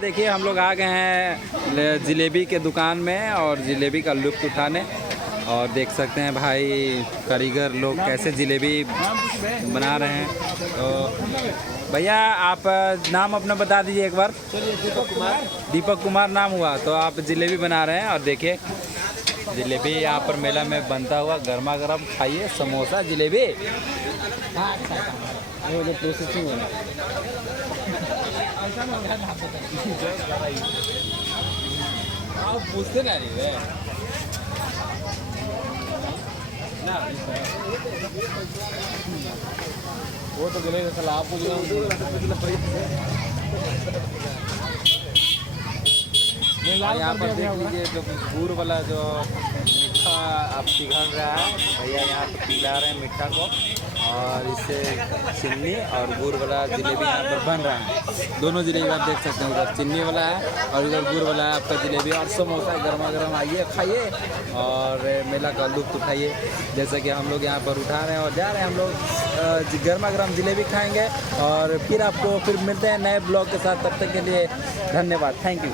देखिए हम लोग आ गए हैं जलेबी के दुकान में और जलेबी का लुत्फ़ उठाने। और देख सकते हैं भाई कारीगर लोग कैसे जलेबी बना रहे हैं। तो भैया आप नाम अपना बता दीजिए एक बार। दीपक कुमार। दीपक कुमार नाम हुआ। तो आप जलेबी बना रहे हैं और देखिए जलेबी यहाँ पर मेला में बनता हुआ गर्मा गर्म खाइए समोसा जलेबी। प्रोसेसिंग होना आप पूछते ना नहीं ना वो तो गले का आपको यहाँ पर देख लीजिए जो गुड़ वाला जो मीठा आप पिघल रहा है भैया यहाँ पर पिला रहे हैं मीठा को। और इससे चीनी और गुड़ वाला जलेबी यहाँ पर बन रहा है। दोनों जलेबी आप देख सकते हैं, उधर चीनी वाला है और इधर गुड़ वाला है आपका जलेबी। और समोसा गर्मा गर्म आइए खाइए और मेला का लुत्फ़ उठाइए। जैसे कि हम लोग यहाँ पर उठा रहे हैं और जा रहे हैं हम लोग गर्मा गर्म जलेबी खाएंगे। और फिर आपको फिर मिलते हैं नए ब्लॉग के साथ। तब तक के लिए धन्यवाद, थैंक यू।